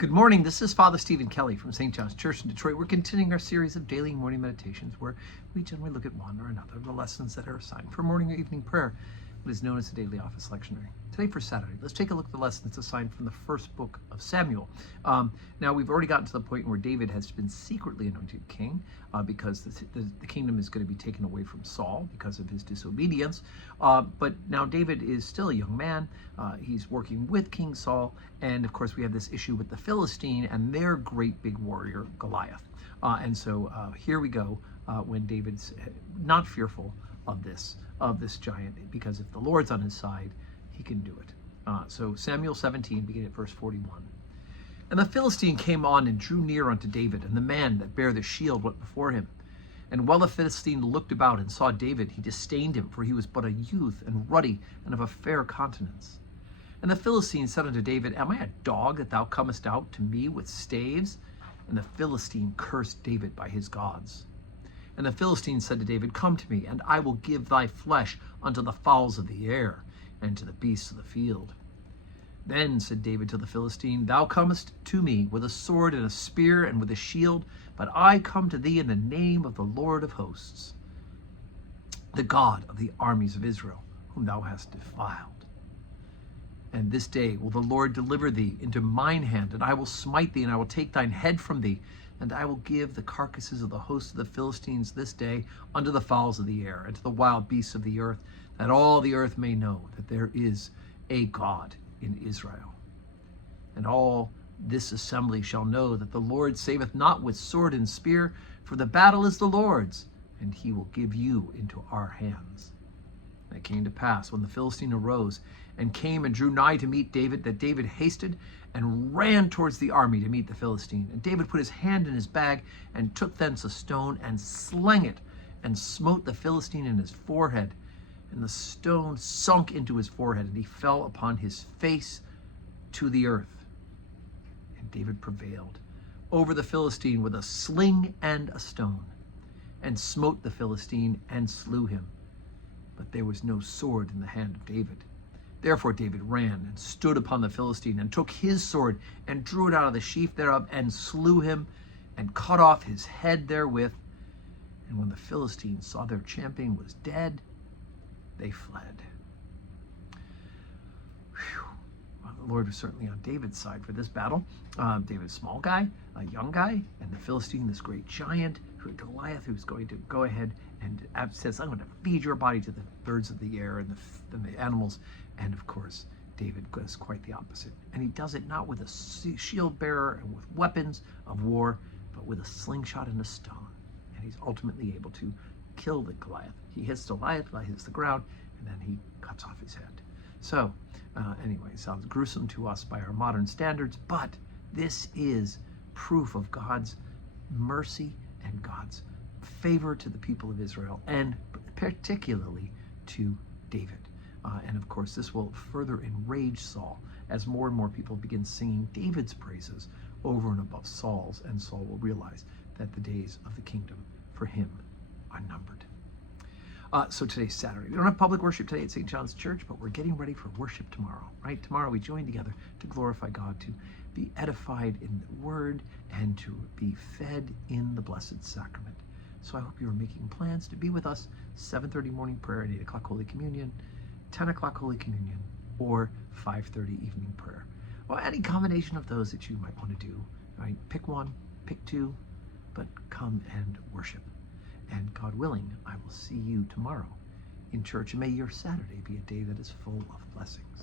Good morning. This is Father Stephen Kelly from St. John's Church in Detroit. We're continuing our series of daily morning meditations where we generally look at one or another of the lessons that are assigned for morning or evening prayer, what is known as the Daily Office Lectionary. Today for Saturday, let's take a look at the lesson that's assigned from the first book of Samuel. Now, we've already gotten to the point where David has been secretly anointed king because the kingdom is going to be taken away from Saul because of his disobedience. But now David is still a young man. He's working with King Saul. And of course, we have this issue with the Philistine and their great big warrior, Goliath. And so here we go when David's not fearful of this giant, because if the Lord's on his side, he can do it. So Samuel 17, beginning at verse 41. And the Philistine came on and drew near unto David, and the man that bare the shield went before him. And while the Philistine looked about and saw David, he disdained him, for he was but a youth, and ruddy, and of a fair countenance. And the Philistine said unto David, Am I a dog that thou comest out to me with staves? And the Philistine cursed David by his gods. And the Philistine said to David, Come to me, and I will give thy flesh unto the fowls of the air, and to the beasts of the field. Then said David to the Philistine, Thou comest to me with a sword and a spear and with a shield, but I come to thee in the name of the Lord of hosts, the God of the armies of Israel, whom thou hast defiled. And this day will the Lord deliver thee into mine hand, and I will smite thee, and I will take thine head from thee, and I will give the carcasses of the host of the Philistines this day unto the fowls of the air, and to the wild beasts of the earth, that all the earth may know that there is a God in Israel. And all this assembly shall know that the Lord saveth not with sword and spear, for the battle is the Lord's, and he will give you into our hands. And it came to pass, when the Philistine arose and came and drew nigh to meet David, that David hasted and ran towards the army to meet the Philistine. And David put his hand in his bag, and took thence a stone, and slang it, and smote the Philistine in his forehead. And the stone sunk into his forehead, and he fell upon his face to the earth. And David prevailed over the Philistine with a sling and a stone, and smote the Philistine, and slew him. But there was no sword in the hand of David. Therefore David ran and stood upon the Philistine, and took his sword, and drew it out of the sheath thereof, and slew him, and cut off his head therewith. And when the Philistines saw their champion was dead, they fled. Well, the Lord was certainly on David's side for this battle. David's a small guy, a young guy, and the Philistine, this great giant, Goliath, who's going to go ahead and says, I'm going to feed your body to the birds of the air and the animals. And of course, David does quite the opposite. And he does it not with a shield bearer and with weapons of war, but with a slingshot and a stone. And he's ultimately able to kill the Goliath. He hits Goliath, Goliath hits the ground, and then he cuts off his head. So anyway, sounds gruesome to us by our modern standards, but this is proof of God's mercy and God's favor to the people of Israel, and particularly to David. And of course, this will further enrage Saul as more and more people begin singing David's praises over and above Saul's, and Saul will realize that the days of the kingdom for him are numbered. So today's Saturday. We don't have public worship today at St. John's Church, but we're getting ready for worship tomorrow, right? Tomorrow we join together to glorify God, to be edified in the Word, and to be fed in the Blessed Sacrament. So I hope you are making plans to be with us, 7:30 morning prayer and 8 o'clock Holy Communion, 10 o'clock Holy Communion, or 5:30 evening prayer. Well, any combination of those that you might want to do, right? Pick one, pick two, but come and worship. And God willing, I will see you tomorrow in church. And may your Saturday be a day that is full of blessings.